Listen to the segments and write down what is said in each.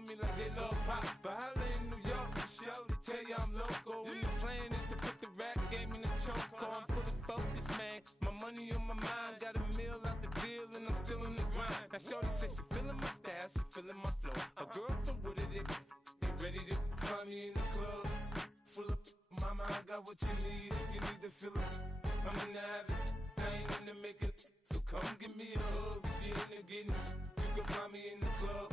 love me like they love pop. But holla in New York, show to tell you I'm local. And the plan is to put the rap game in the choke. I'm full of focus, man. My money on my mind, got a meal out the deal, and I'm still in the grind. Now shorty says she feeling my style, she feeling my flow. A girl from Wooded, they ready to find me in the club. Full of mama, I got what you need. If you need to feel it, I'm in the habit, I ain't in the making. So come give me a hug, if you're in the getting. You can find me in the club.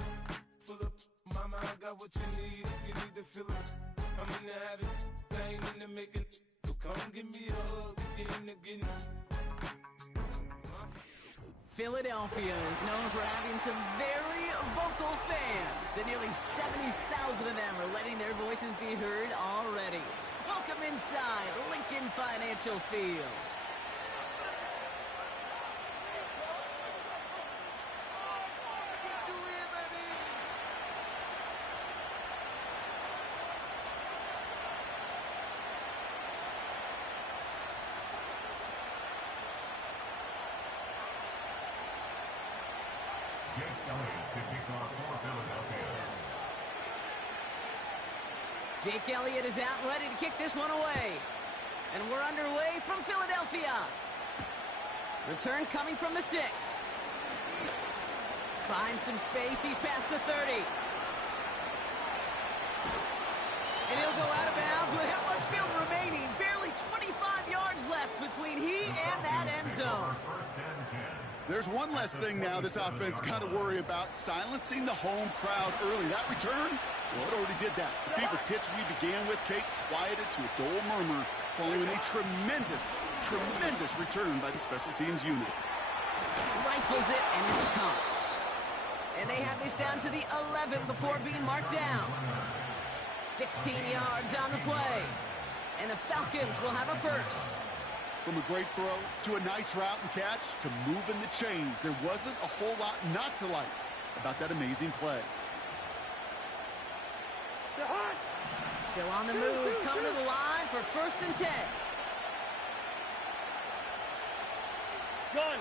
Full of mama, I got what you need. If you need to feel it, I'm in the habit, I ain't in the making. So come give me a hug, if you're in the getting. Philadelphia is known for having some very vocal fans, and nearly 70,000 of them are letting their voices be heard already. Welcome inside Lincoln Financial Field. Jake Elliott is out ready to kick this one away. And we're underway from Philadelphia. Return coming from the 6. Finds some space. He's past the 30. And he'll go out of bounds with how much field remaining? Barely 25 yards left between he and that end zone. There's one less thing now this offense got to worry about, silencing the home crowd early. That return, well, it already did that. The fever pitch we began with, Kate's quieted to a dull murmur following a tremendous return by the special teams unit. Rifles it, and it's caught. And they have this down to the 11 before being marked down. 16 yards on the play. And the Falcons will have a first. From a great throw to a nice route and catch to moving the chains, there wasn't a whole lot not to like about that amazing play. Still on the move, coming to the line for 1st and 10. Gun.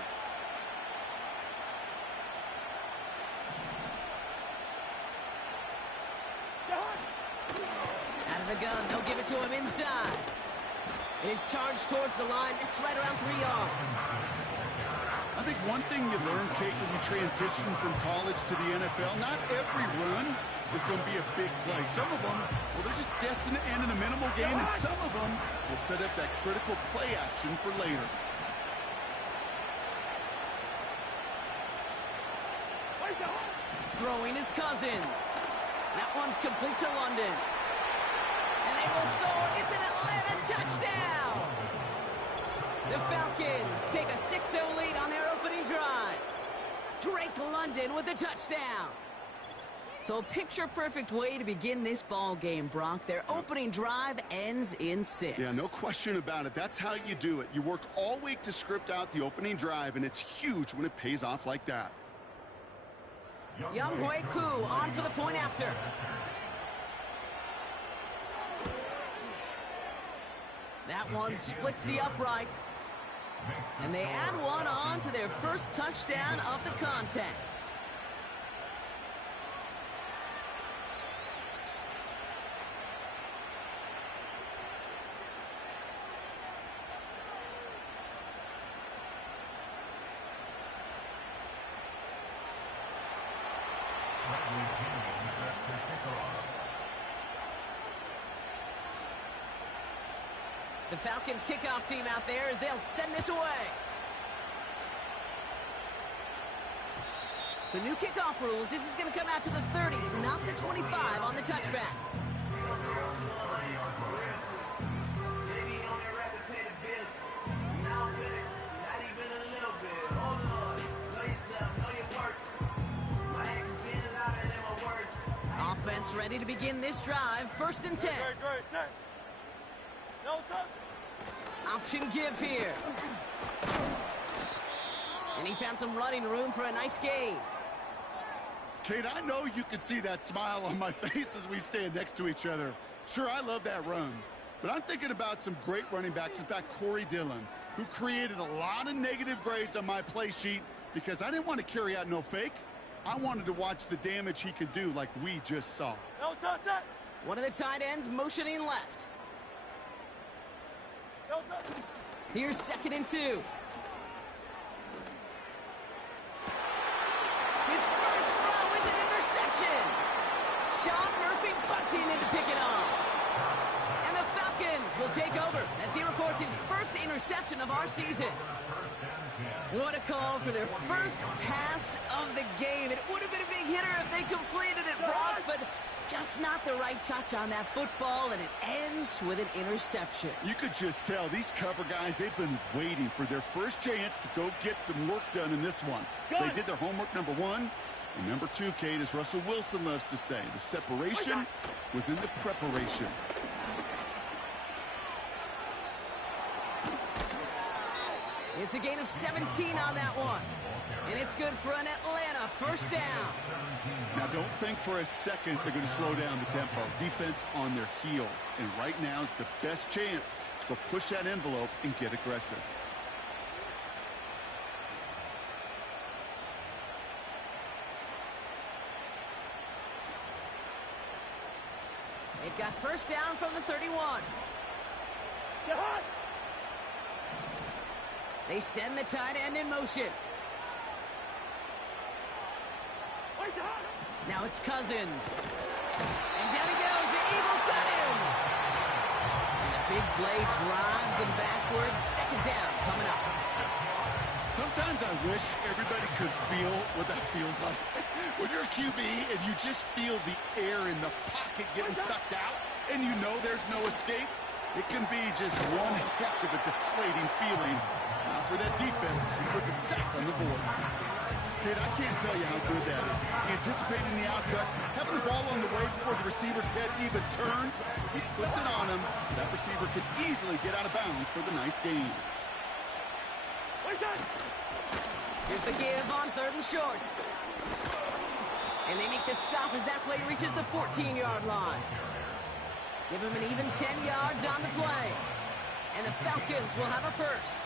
Out of the gun, they'll give it to him inside. It is charged towards the line. It's right around 3 yards. I think one thing you learn, Kate, when you transition from college to the NFL, not every run is going to be a big play. Some of them, well, they're just destined to end in a minimal gain, and some of them will set up that critical play action for later. Throwing his Cousins. That one's complete to London. And they will score. It's an Atlanta touchdown. The Falcons take a 6-0 lead on their opening drive. Drake London with the touchdown. So a picture-perfect way to begin this ball game, Brock. Their opening drive ends in 6. Yeah, no question about it. That's how you do it. You work all week to script out the opening drive, and it's huge when it pays off like that. Young Hui Koo on for the point after. That one splits the uprights. And they add one on to their first touchdown of the contest. The Falcons kickoff team out there as they'll send this away. So new kickoff rules. This is going to come out to the 30, not the 25 on the touchback. Offense ready to begin this drive. 1st and 10. Option give here. And he found some running room for a nice gain. Kate, I know you can see that smile on my face as we stand next to each other. Sure, I love that run. But I'm thinking about some great running backs. In fact, Corey Dillon, who created a lot of negative grades on my play sheet because I didn't want to carry out no fake. I wanted to watch the damage he could do like we just saw. No, touch that. One of the tight ends motioning left. No, touch. Here's 2nd and 2. His first throw is an interception. Sean Murphy bunting in to pick it off. And the Falcons will take over as he records his first interception of our season. What a call for their first pass of the game. It would have been a big hitter if they completed it, Brock, but just not the right touch on that football, and it ends with an interception. You could just tell these cover guys, they've been waiting for their first chance to go get some work done in this one. They did their homework, number 1. And number 2, Kate, as Russell Wilson loves to say, the separation was in the preparation. It's a gain of 17 on that one. And it's good for an Atlanta first down. Now, don't think for a second they're going to slow down the tempo. Defense on their heels. And right now is the best chance to go push that envelope and get aggressive. They've got first down from the 31. Get hot. They send the tight end in motion. Wait, hot. Now it's Cousins. And down he goes. The Eagles got him. And the big play drives them backwards. 2nd down coming up. Sometimes I wish everybody could feel what that feels like. When you're a QB and you just feel the air in the pocket getting sucked out and you know there's no escape, it can be just one heck of a deflating feeling. Now for that defense, he puts a sack on the board. Kid, I can't tell you how good that is. Anticipating the outcut, having the ball on the way before the receiver's head even turns, he puts it on him so that receiver can easily get out of bounds for the nice gain. Here's the give on 3rd and short. And they make the stop as that play reaches the 14-yard line. Give him an even 10 yards on the play. And the Falcons will have a first.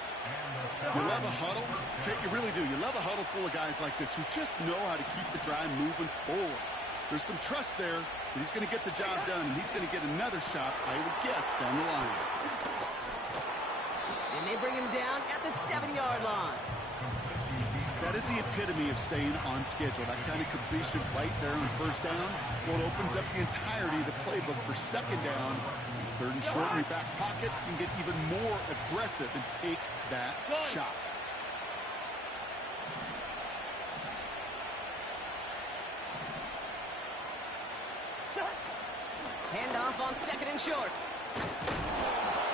You love a huddle? Okay, you really do. You love a huddle full of guys like this who just know how to keep the drive moving forward. There's some trust there that he's going to get the job done, and he's going to get another shot, I would guess, down the line. And they bring him down at the 7-yard line. That is the epitome of staying on schedule. That kind of completion right there on first down. Well, it opens up the entirety of the playbook for 2nd down. 3rd and short in your back pocket. You can get even more aggressive and take that shot. Handoff on 2nd and short.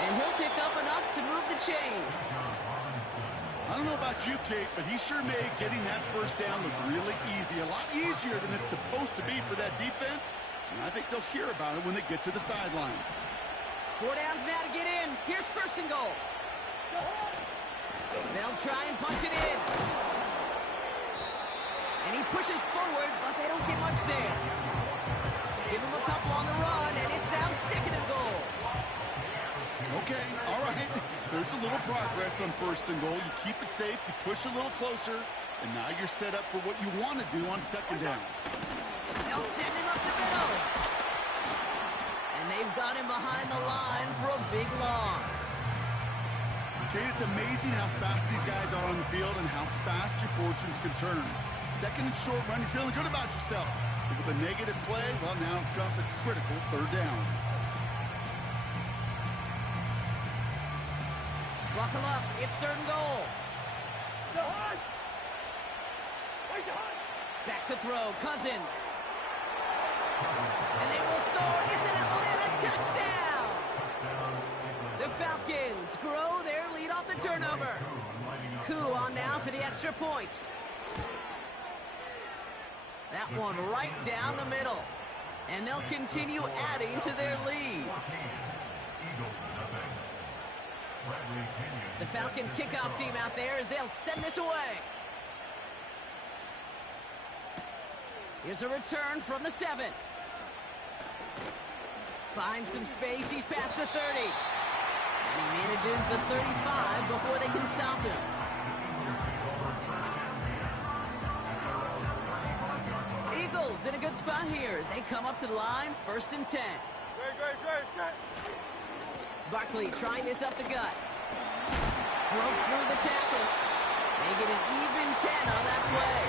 And he'll pick up enough to move the chains. I don't know about you, Kate, but he sure made getting that first down look really easy. A lot easier than it's supposed to be for that defense. And I think they'll hear about it when they get to the sidelines. 4 downs now to get in. Here's 1st and goal. They'll try and punch it in. And he pushes forward, but they don't get much there. Give him a couple on the run, and it's now 2nd and goal. Okay, all right. There's a little progress on 1st and goal. You keep it safe, you push a little closer, and now you're set up for what you want to do on 2nd down. They'll send him up the middle. And they've got him behind the line for a big loss. Kate, it's amazing how fast these guys are on the field and how fast your fortunes can turn. 2nd and short run, you're feeling good about yourself. But with a negative play, well, now comes a critical 3rd down. Buckle up, it's 3rd and goal. Back to throw, Cousins. And they will score. It's an Atlanta touchdown. The Falcons grow their lead off the turnover. Koo on now for the extra point. That one right down the middle. And they'll continue adding to their lead. The Falcons kickoff team out there as they'll send this away. Here's a return from the 7. Finds some space. He's past the 30. And he manages the 35 before they can stop him. Eagles in a good spot here as they come up to the line, 1st and 10. Great. Barkley trying this up the gut. Broke through the tackle. They get an even 10 on that play.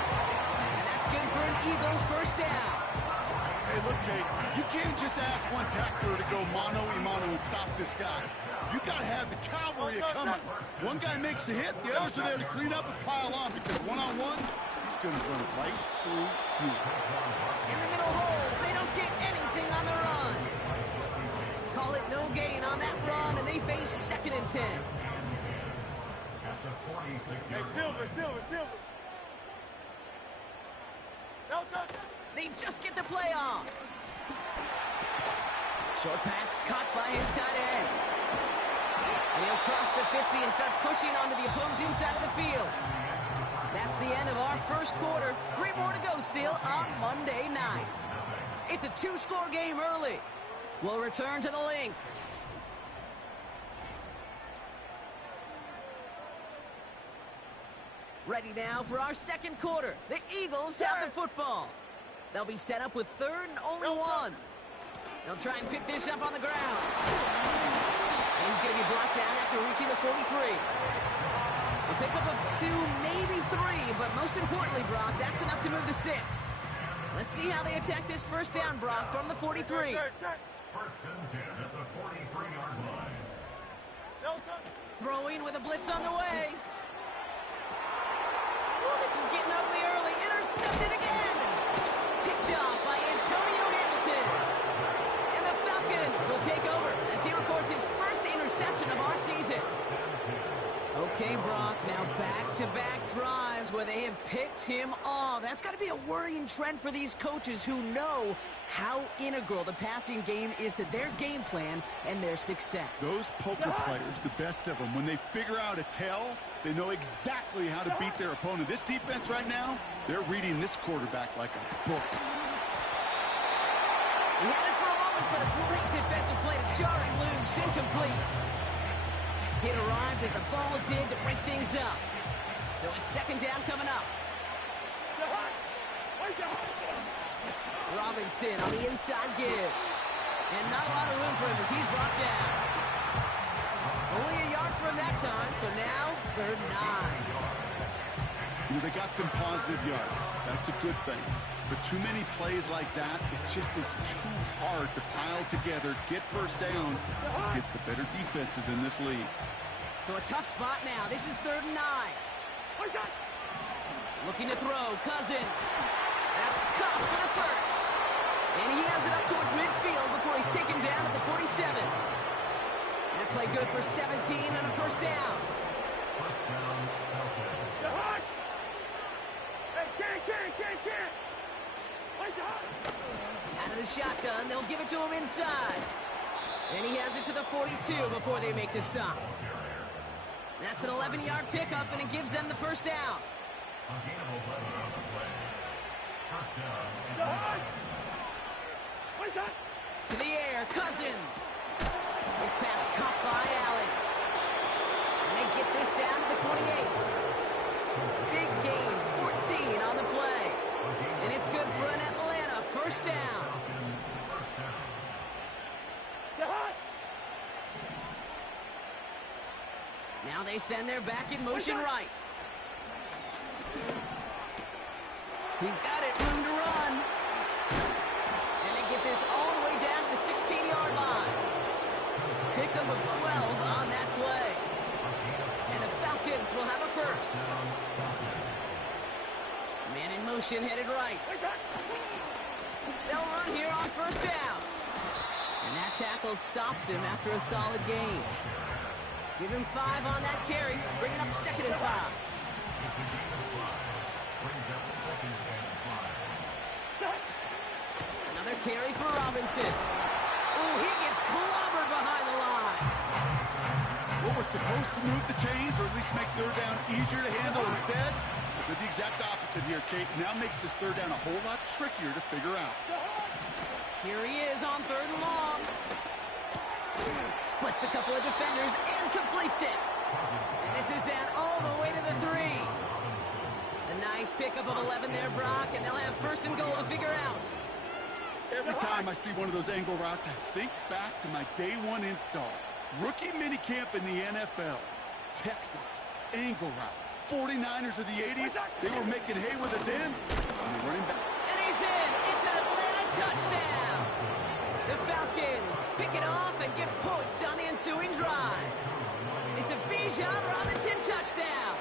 And that's good for an Eagles first down. Hey, look, Kate, you can't just ask one tackler to go mano-a-mano and stop this guy. You got to have the cavalry coming. One guy makes a hit, the others are there to clean up and pile on because one-on-one, he's going to run right through you. In the middle holes, they don't get anything on the run. Call it no gain on that run, and they face 2nd and 10. Hey, Silver. No touch. They just get the play on. Short pass caught by his tight end. And he'll cross the 50 and start pushing onto the opposing side of the field. That's the end of our first quarter. 3 more to go still on Monday night. It's a 2-score game early. We'll return to the link. Ready now for our second quarter. The Eagles have the football. They'll be set up with 3rd and only 1. They'll try and pick this up on the ground. And he's going to be brought down after reaching the 43. A pickup of 2, maybe 3, but most importantly, Brock, that's enough to move the sticks. Let's see how they attack this first down, Brock, from the 43. First and 10 at the 43-yard line. No touch. Throwing with a blitz on the way. Oh, this is getting ugly early. Intercepted again. Picked off by Antonio Hamilton. And the Falcons will take over as he records his first interception of our season. Okay, Brock, now back-to-back drives where they have picked him off. That's got to be a worrying trend for these coaches who know how integral the passing game is to their game plan and their success. Those poker players, the best of them, when they figure out a tell, they know exactly how to beat their opponent. This defense right now, they're reading this quarterback like a book. He had it for a moment, but a great defensive play to jarring loose, incomplete. It arrived as the ball did to break things up. So it's 2nd down coming up. Robinson on the inside give. And not a lot of room for him as he's brought down. Only a yard for him that time, so now 3rd and 9. You know, they got some positive yards. That's a good thing. But too many plays like that, it just is too hard to pile together, get first downs against the better defenses in this league. So a tough spot now. This is 3rd and 9. Looking to throw, Cousins. That's caught for the first. And he has it up towards midfield before he's taken down at the 47. That play good for 17 and a first down. Out of the shotgun, they'll give it to him inside. And he has it to the 42 before they make the stop. That's an 11-yard pickup, and it gives them the first down. To the air, Cousins. This pass caught by Allen. And they get this down to the 28. Big gain, 14 on the play. And it's good for an Atlanta first down. Now they send their back in motion right. He's got it, room to run. And they get this all the way down to the 16-yard line. Pickup of 12 on that play. And the Falcons will have a first. Man in motion, headed right. They'll run here on first down. And that tackle stops him after a solid gain. Give him 5 on that carry, bringing up 2nd and 5. Another carry for Robinson. Ooh, he gets clobbered behind the line. What was supposed to move the chains, or at least make 3rd down easier to handle instead, did the exact opposite here, Kate. Now makes this 3rd down a whole lot trickier to figure out. Here he is on 3rd and long. Splits a couple of defenders and completes it. And this is down all the way to the 3. A nice pickup of 11 there, Brock, and they'll have 1st and goal to figure out. Every time I see one of those angle routes, I think back to my day one install. Rookie minicamp in the NFL. Texas, angle route. 49ers of the 80s, they were making hay with it then. And they're running back. And he's in. It's an Atlanta touchdown. The Falcons pick it off and get points on the ensuing drive. It's a Bijan Robinson touchdown.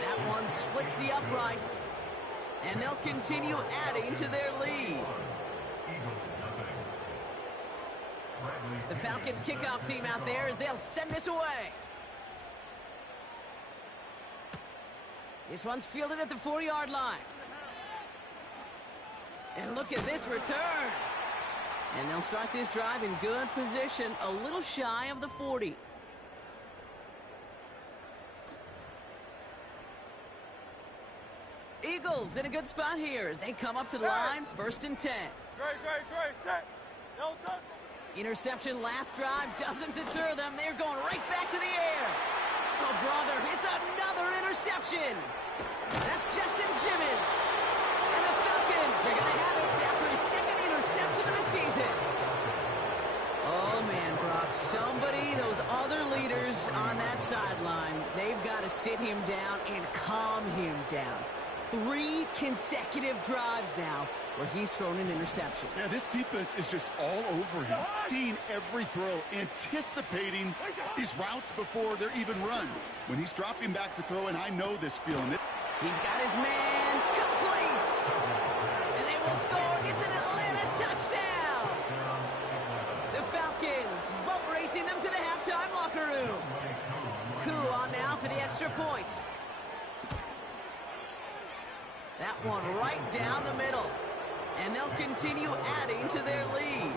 That one splits the uprights. And they'll continue adding to their lead. The Falcons kickoff team out there as they'll send this away. This one's fielded at the 4-yard line. And look at this return. And they'll start this drive in good position, a little shy of the 40. Eagles in a good spot here as they come up to the line, 1st and 10. Great, set. No touch. Interception last drive doesn't deter them. They're going right back to the air. Oh, brother, it's another interception. That's Justin Simmons. And the Falcons are going to have it after his 2nd interception of the season. Oh, man, Brock, somebody, those other leaders on that sideline, they've got to sit him down and calm him down. 3 consecutive drives now where he's thrown an interception. Yeah, this defense is just all over him, seeing every throw, anticipating these routes before they're even run. When he's dropping back to throw, and I know this feeling. He's got his man complete. And they will score. It's an Atlanta touchdown. The Falcons boat racing them to the halftime locker room. Coup on now for the extra point. That one right down the middle. And they'll continue adding to their lead.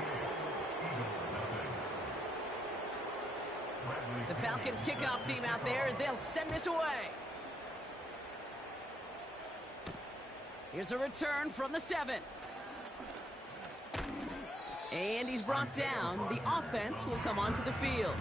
The Falcons kickoff team out there as they'll send this away. Here's a return from the 7. And he's brought down. The offense will come onto the field.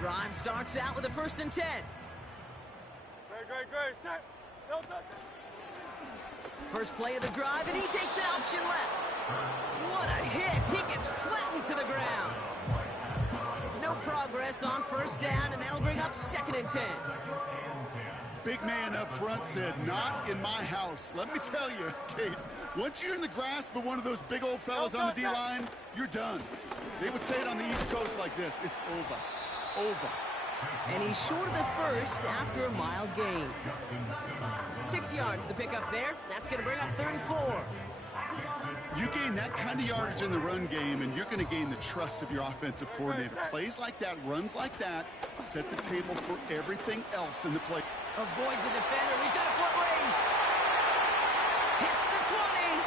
Drive starts out with a 1st and 10. Great, set. No touch. First play of the drive, and he takes an option left. What a hit. He gets flattened to the ground. No progress on 1st down, and that'll bring up 2nd and 10. Big man up front said, not in my house. Let me tell you, Kate, once you're in the grasp of one of those big old fellas on the D-line, you're done. They would say it on the East Coast like this, it's over. Over. And he's short of the 1st after a mile gain. 6 yards the pickup there. That's going to bring up 3rd and 4. You gain that kind of yardage in the run game, and you're going to gain the trust of your offensive coordinator. Plays like that, runs like that, set the table for everything else in the play. Avoids a defender. We've got a foot race. Hits the 20.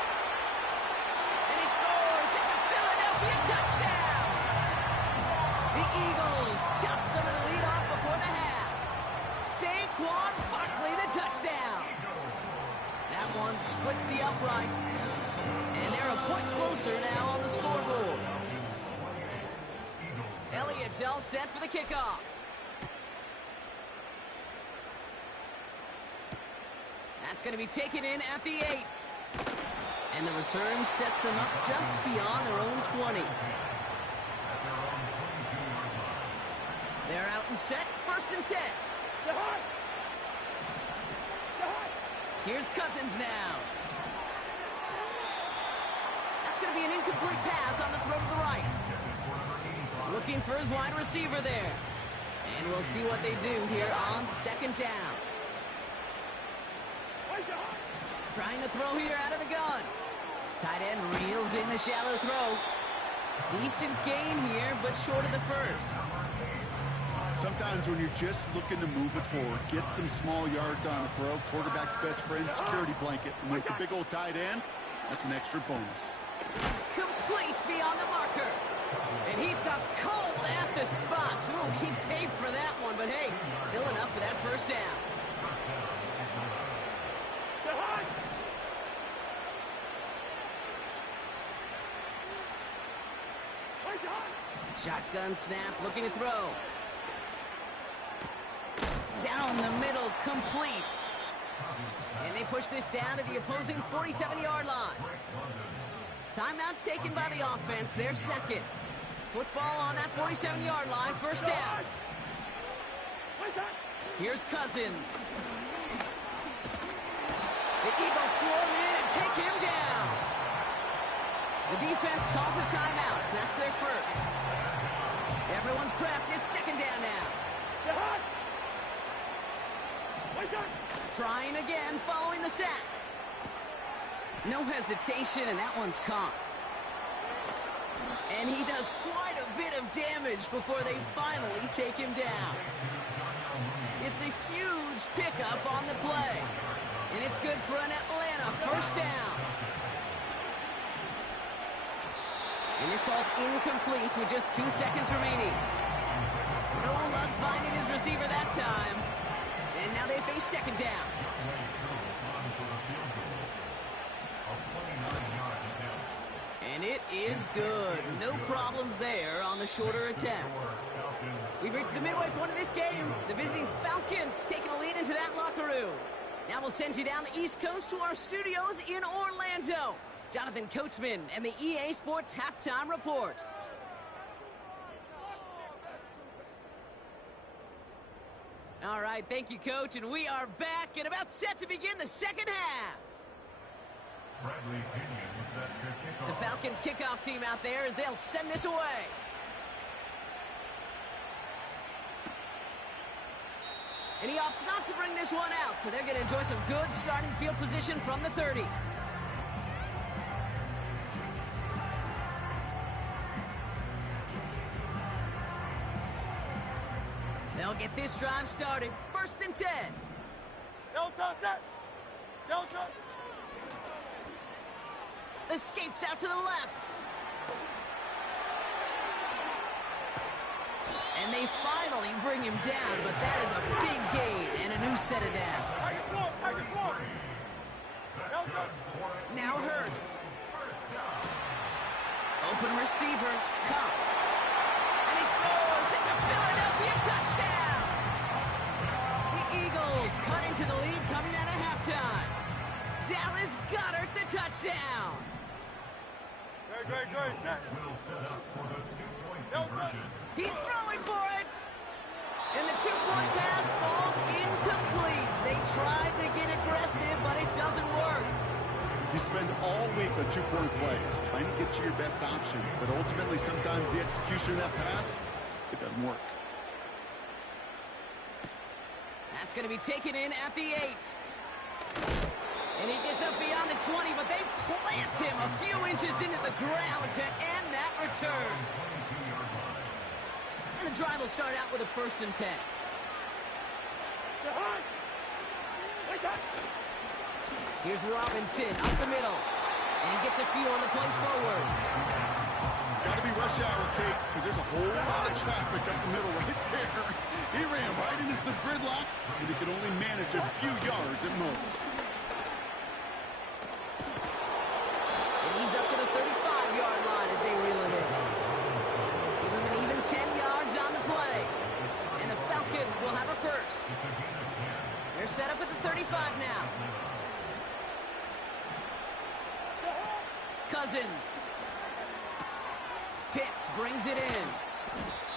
And he scores. It's a Philadelphia touchdown. The Eagles chop some of the lead off before the half. Saquon Barkley, the touchdown. That one splits the uprights. And they're a point closer now on the scoreboard. Elliott's all set for the kickoff. That's going to be taken in at the 8. And the return sets them up just beyond their own 20. They're out and set, 1st and 10. Here's Cousins now. That's going to be an incomplete pass on the throw to the right. Looking for his wide receiver there. And we'll see what they do here on 2nd down. Trying to throw here out of the gun. Tight end reels in the shallow throw. Decent gain here, but short of the 1st. Sometimes when you're just looking to move it forward, get some small yards on the throw, quarterback's best friend, security blanket. And when it's a big old tight end, that's an extra bonus. Complete beyond the marker. And he stopped cold at the spot. We won't keep paid for that one, but hey, still enough for that 1st down. Shotgun snap, looking to throw. Down the middle, complete. And they push this down to the opposing 47-yard line. Timeout taken by the offense, their second. Football on that 47-yard line, first down. Here's Cousins. The Eagles swarm in and take him down. The defense calls a timeout, so that's their first. Everyone's prepped, it's second down now. Trying again, following the sack. No hesitation, and that one's caught. And he does quite a bit of damage before they finally take him down. It's a huge pickup on the play. And it's good for an Atlanta first down. And this ball's incomplete with just 2 seconds remaining. No luck finding his receiver that time. And now they face second down. And it is good. No problems there on the shorter attempt. We've reached the midway point of this game. The visiting Falcons taking a lead into that locker room. Now we'll send you down the East Coast to our studios in Orlando. Jonathan Coachman and the EA Sports Halftime Report. All right, thank you, Coach, and we are back and about set to begin the second half. The Falcons kickoff team out there as they'll send this away. And he opts not to bring this one out, so they're going to enjoy some good starting field position from the 30. They'll get this drive started. First and 10. Delta, set. Delta. Escapes out to the left. And they finally bring him down, but that is a big gain and a new set of down. Target floor. Delta. Now Hurts. Open receiver, caught. And he scores. It's a Philadelphia touchdown. The Eagles cut into the lead coming out of halftime. Dallas Goedert the touchdown. Great, set. Delta. He's throwing for it. And the two-point pass falls incomplete. They tried to get aggressive, but it doesn't work. You spend all week on two-point plays, trying to get to your best options, but ultimately sometimes the execution of that pass, it doesn't work. That's going to be taken in at the 8. And he gets up beyond the 20, but they plant him a few inches into the ground to end that return. And the drive will start out with a first and 10. Here's Robinson up the middle. And he gets a few on the plays forward. Got to be rush hour, Kate, because there's a whole lot of traffic up the middle right there. He ran right into some gridlock, and he could only manage a few yards at most. And he's up to the 35-yard line as they reel him in. Give him an even 10 yards on the play. And the Falcons will have a first. They're set up at the 35 now. Cousins. Pitts brings it in.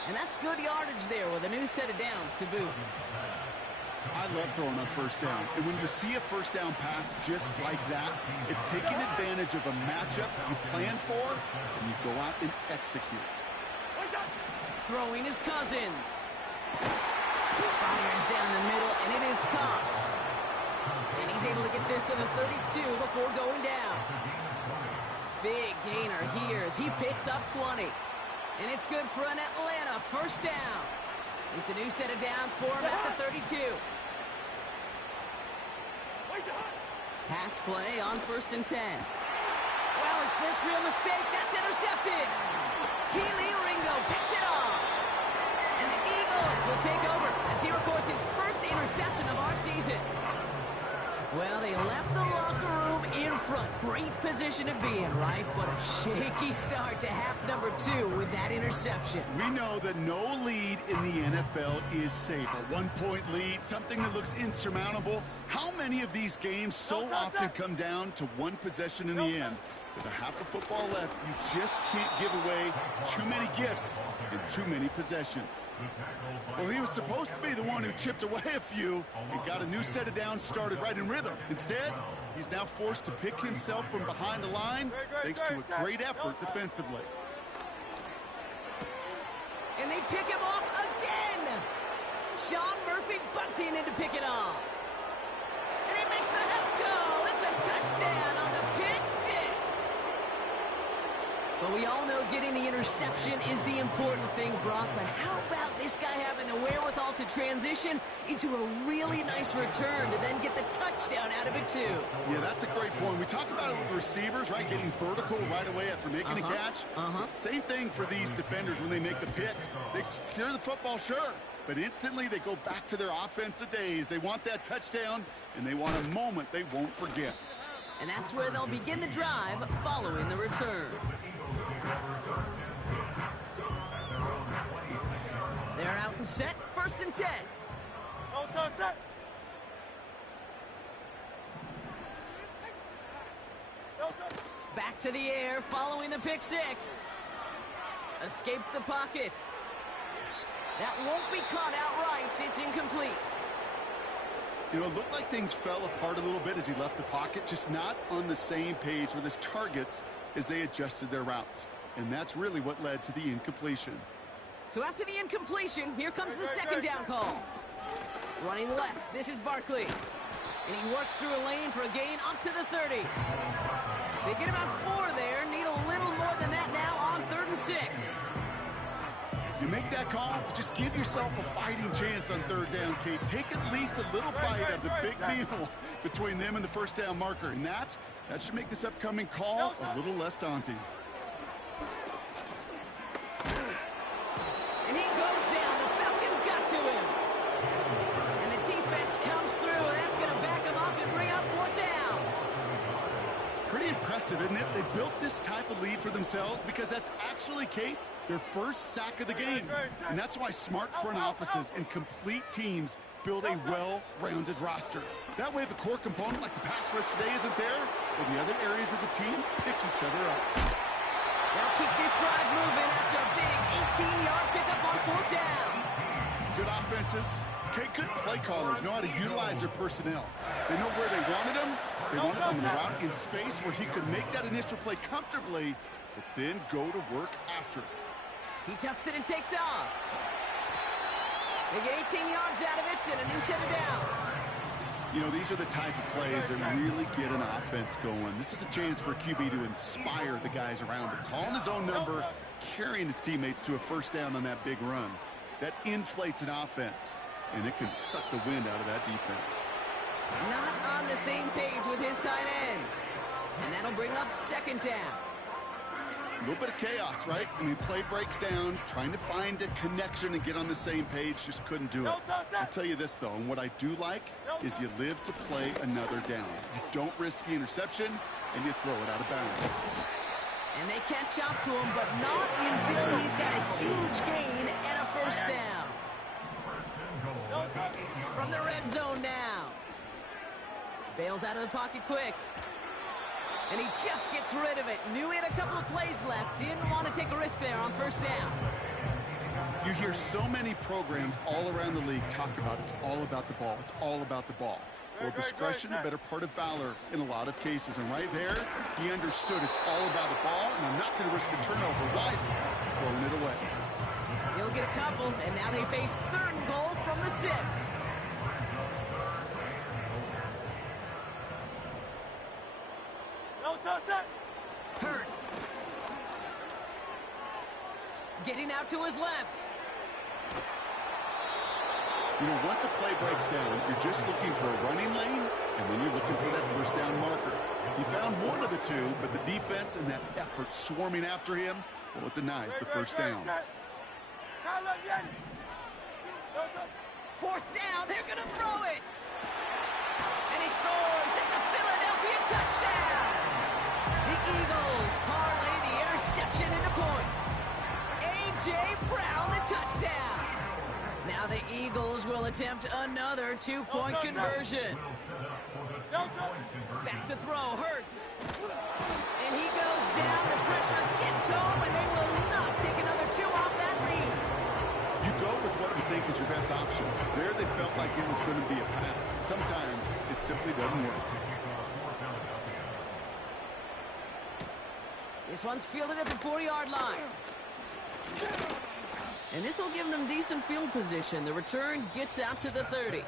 And that's good yardage there with a new set of downs to boot. I love throwing on first down. And when you see a first down pass just like that, it's taking advantage of a matchup you plan for, and you go out and execute. Throwing is Cousins. Fires down the middle, and it is caught. And he's able to get this to the 32 before going down. Big gainer here as he picks up 20. And it's good for an Atlanta first down. It's a new set of downs for him at the 32. Pass play on first and 10. Well, his first real mistake, that's intercepted. Keely Ringo picks it off. And the Eagles will take over as he records his first interception of our season. Well, they left the locker room in front. Great position to be in, right? But a shaky start to half number 2 with that interception. We know that no lead in the NFL is safe. A one-point lead, something that looks insurmountable. How many of these games so often come down to one possession in the end? With a half of football left, you just can't give away too many gifts in too many possessions. Well, he was supposed to be the one who chipped away a few and got a new set of downs started right in rhythm. Instead, he's now forced to pick himself from behind the line thanks to a great effort defensively. And they pick him off again. Sean Murphy bunting in to pick it off. And he makes the Huffs go. It's a touchdown on the pick 6. But we all know getting the interception is the important thing, Brock. But how about this guy having the wherewithal to transition into a really nice return to then get the touchdown out of it, too? Yeah, that's a great point. We talk about it with receivers, right? Getting vertical right away after making a catch. Same thing for these defenders when they make the pick. They secure the football, sure. But instantly they go back to their offensive days. They want that touchdown, and they want a moment they won't forget. And that's where they'll begin the drive following the return. They're out and set, 1st and 10. Set. Back to the air following the pick 6. Escapes the pocket. That won't be caught outright. It's incomplete. You know, it looked like things fell apart a little bit as he left the pocket, just not on the same page with his targets as they adjusted their routes. And that's really what led to the incompletion. So after the incompletion, here comes the 2nd down call. Running left, this is Barkley. And he works through a lane for a gain up to the 30. They get about 4 there, need a little more than that now on 3rd and 6. You make that call to just give yourself a fighting chance on 3rd down, Kate. Take at least a little bite of the big meal between them and the 1st down marker. And that should make this upcoming call a little less daunting. And he goes down. The Falcons got to him. And the defense comes through, and that's going to back him up and bring up 4th down. It's pretty impressive, isn't it? They built this type of lead for themselves because that's actually, Kate, their first sack of the game. And that's why smart front offices and complete teams build a well-rounded roster. That way, the core component, like the pass rush today, isn't there, or the other areas of the team pick each other up. They'll keep this drive moving after a big 18-yard pickup on 4th down. Good offenses. Okay, good play callers know how to utilize their personnel. They know where they wanted him. They wanted him on the route in space where he could make that initial play comfortably, but then go to work after it. He tucks it and takes off. They get 18 yards out of it and a new set of downs. You know, these are the type of plays that really get an offense going. This is a chance for a QB to inspire the guys around him. Calling his own number, carrying his teammates to a 1st down on that big run. That inflates an offense, and it can suck the wind out of that defense. Not on the same page with his tight end. And that'll bring up 2nd down. A little bit of chaos, right? I mean, play breaks down, trying to find a connection and get on the same page, just couldn't do it. I'll tell you this, though, and what I do like is you live to play another down. You don't risk the interception, and you throw it out of bounds. And they catch up to him, but not until he's got a huge gain and a 1st down. From the red zone now. Bails out of the pocket quick. And he just gets rid of it. Knew he had a couple of plays left. Didn't want to take a risk there on 1st down. You hear so many programs all around the league talk about it's all about the ball. It's all about the ball. Well, discretion, a better part of valor in a lot of cases. And right there, he understood it's all about the ball, and I'm not going to risk a turnover wisely, throwing it away. He'll get a couple, and now they face 3rd and goal from the 6. Hurts. Getting out to his left. You know, once a play breaks down, you're just looking for a running lane, and then you're looking for that 1st down marker. He found one of the two, but the defense and that effort swarming after him, well, it denies the 1st down. 4th down, they're going to throw it. And he scores. It's a Philadelphia touchdown. A.J. Brown, the touchdown. Now the Eagles will attempt another two-point conversion. Back to throw, Hurts. And he goes down, the pressure gets home, and they will not take another two off that lead. You go with what you think is your best option. There they felt like it was going to be a pass, but sometimes it simply doesn't work. This one's fielded at the 40-yard line. And this will give them decent field position. The return gets out to the 30.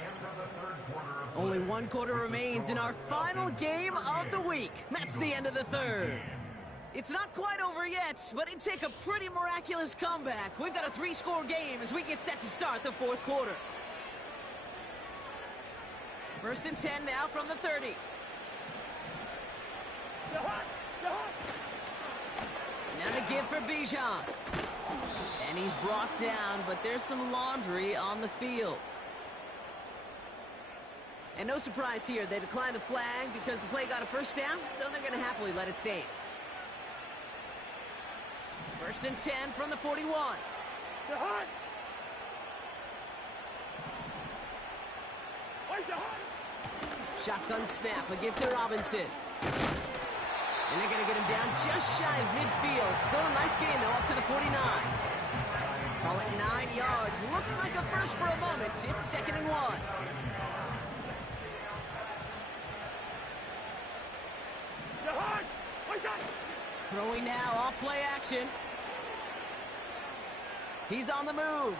Only one quarter remains in our final game of the week. That's the end of the third. It's not quite over yet, but it'd take a pretty miraculous comeback. We've got a 3-score game as we get set to start the fourth quarter. 1st and 10 now from the 30. Now the give for Bijan. And he's brought down, but there's some laundry on the field. And no surprise here, they declined the flag because the play got a first down, so they're going to happily let it stand. 1st and 10 from the 41. Shotgun snap, a give to Robinson. And they're going to get him down just shy of midfield. Still a nice gain, though, up to the 49. Call it 9 yards. Looked like a first for a moment. It's 2nd and 1. Throwing now, off play action. He's on the move.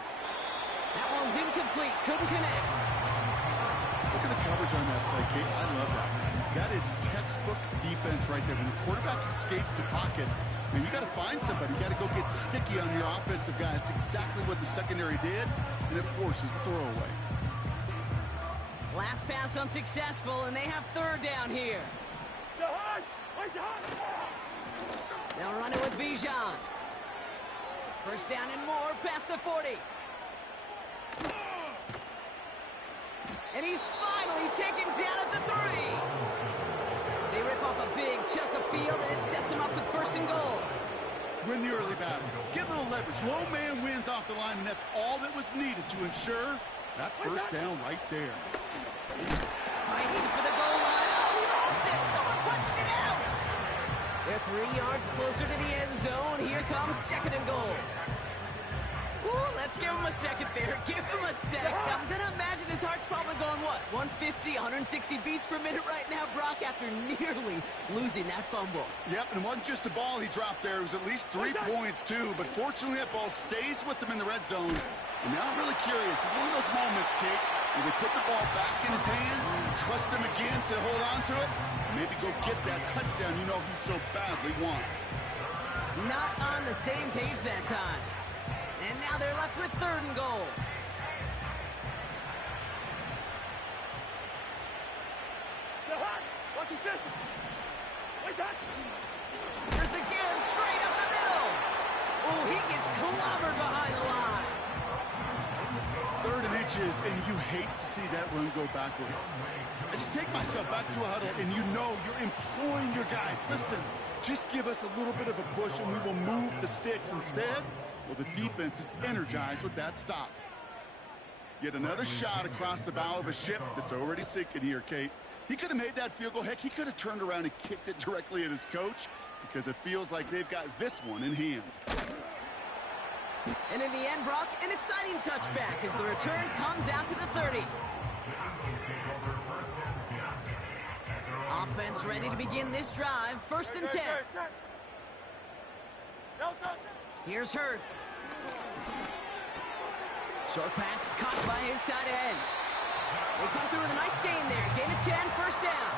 That one's incomplete. Couldn't connect. Look at the coverage on that play, Kate. I love that. That is textbook defense right there. When the quarterback escapes the pocket, I mean, you got to find somebody. You got to go get sticky on your offensive guy. It's exactly what the secondary did, and it forces the throwaway. Last pass unsuccessful, and they have 3rd down here. They'll run it with Bijan. 1st down and more past the 40. And he's finally taken down at the 3. They rip off a big chunk of field, and it sets him up with 1st and goal. Win the early battle. Get a little leverage. Low man wins off the line, and that's all that was needed to ensure that 1st down right there. Fighting for the goal line. Oh, he lost it. Someone punched it out. They're 3 yards closer to the end zone. Here comes 2nd and goal. Ooh, let's give him a second there. Give him a sec. I'm going to imagine his heart's probably going, what, 150, 160 beats per minute right now, Brock, after nearly losing that fumble. Yep, and it wasn't just a ball he dropped there. It was at least 3 points, too. But fortunately, that ball stays with him in the red zone. And now I'm really curious. It's one of those moments, Kate, where they put the ball back in his hands, trust him again to hold on to it, maybe go get that touchdown you know he so badly wants. Not on the same page that time. And now they're left with 3rd and goal. There's a give straight up the middle. Oh, he gets clobbered behind the line. 3rd and inches, and you hate to see that run go backwards. I just take myself back to a huddle, and you know you're imploring your guys, listen, just give us a little bit of a push, and we will move the sticks instead. Well, the defense is energized with that stop. Yet another shot across the bow of a ship that's already sinking here, Kate. He could have made that field goal. Heck, he could have turned around and kicked it directly at his coach because it feels like they've got this one in hand. And in the end, Brock, an exciting touchback as the return comes out to the 30. Offense ready to begin this drive. 1st and 10. Here's Hurts. Short pass caught by his tight end. They come through with a nice gain there. Gain of 10, 1st down.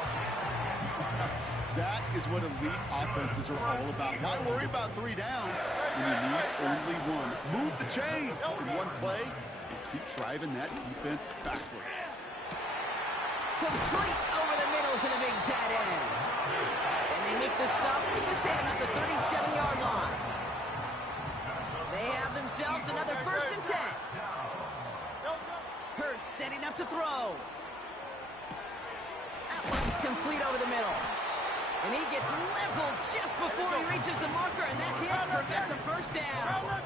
That is what elite offenses are all about. Why worry about 3 downs when you need only 1? Move the chains in one play and keep driving that defense backwards. Complete over the middle to the big tight end. And they make the stop. We're going to say about the 37-yard line. They have themselves another 1st and 10. Hurts setting up to throw. That one's complete over the middle. And he gets leveled just before he reaches the marker, and that hit prevents a 1st down.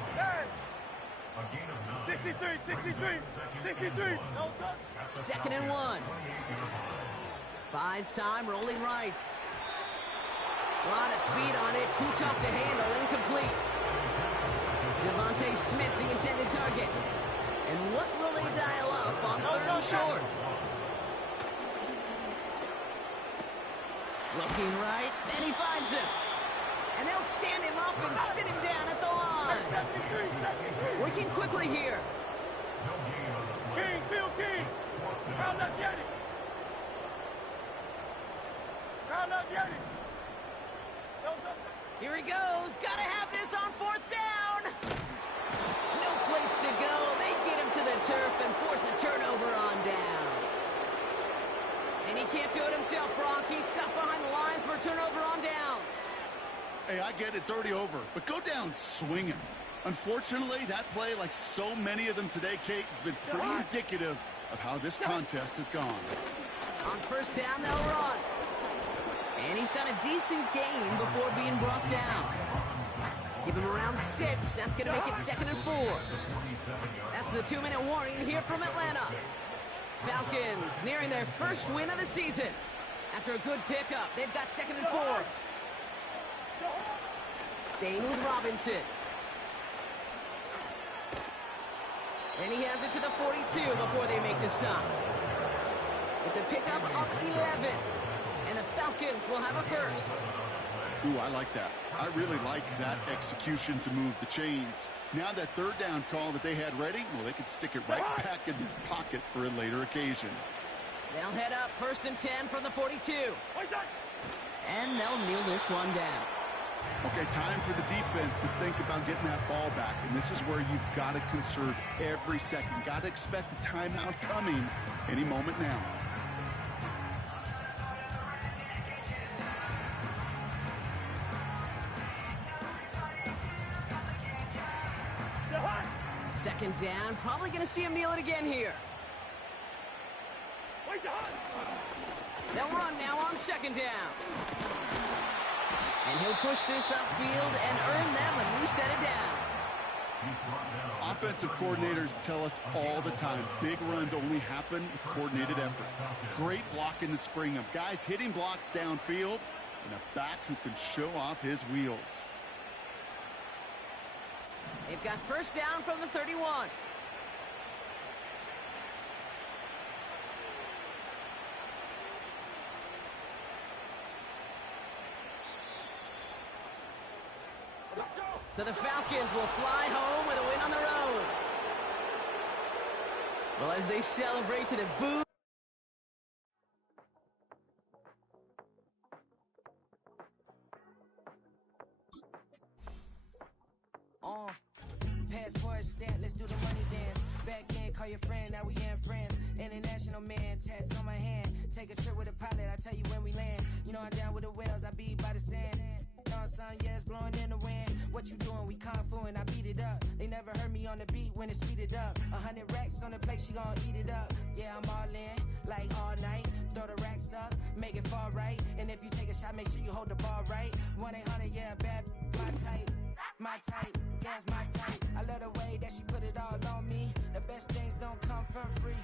A gain of 9. 63. No touch. Second and 1. Buys time, rolling right. A lot of speed on it, too tough to handle, incomplete. Devontae Smith, the intended target. And what will they dial up on third and short? Looking right, and he finds him. And they'll stand him up and sit him down at the line. Working quickly here. King, Bill King. Crowd left Yeti. Crowd left Yeti. No touch. Here he goes. Gotta have this on fourth down. No place to go. They get him to the turf and force a turnover on downs. And he can't do it himself, Brock. He's stuck behind the lines for a turnover on downs. Hey, I get it's already over, but go down swinging. Unfortunately, that play, like so many of them today, Kate, has been pretty indicative of how this contest has gone. On first down, they'll run. And he's got a decent gain before being brought down. Give him around 6. That's going to make it 2nd and 4. That's the 2-minute warning here from Atlanta. Falcons nearing their first win of the season. After a good pickup, they've got 2nd and 4. Staying with Robinson. And he has it to the 42 before they make the stop. It's a pickup of 11. And the Falcons will have a first. Ooh, I like that. I really like that execution to move the chains. Now that third down call that they had ready, well, they could stick it right back in their pocket for a later occasion. They'll head up 1st and 10 from the 42. And they'll kneel this one down. Okay, time for the defense to think about getting that ball back. And this is where you've got to conserve every second. Got to expect a timeout coming any moment now. Second down, probably going to see him kneel it again here. They'll run now on 2nd down. And he'll push this upfield and earn them a new set of downs. Offensive coordinators tell us all the time, big runs only happen with coordinated efforts. Great block in the spring of guys hitting blocks downfield and a back who can show off his wheels. They've got first down from the 31. So the Falcons will fly home with a win on the road. Well, as they celebrate to the boo. Passport stat, let's do the money dance. Back in, call your friend, now we in France. International man, tats on my hand. Take a trip with a pilot, I tell you when we land. You know I'm down with the whales, I be by the sand. Sun, yeah, it's blowing in the wind. What you doing? We kung fu and I beat it up. They never heard me on the beat when it's speeded up. 100 racks on the plate, she gon' eat it up. Yeah, I'm all in, like all night. Throw the racks up, make it fall right. And if you take a shot, make sure you hold the ball right. 1-800, yeah, bad, my type. My type, yeah, it's my type. I love the way that she put it all on me. The best things don't come for free.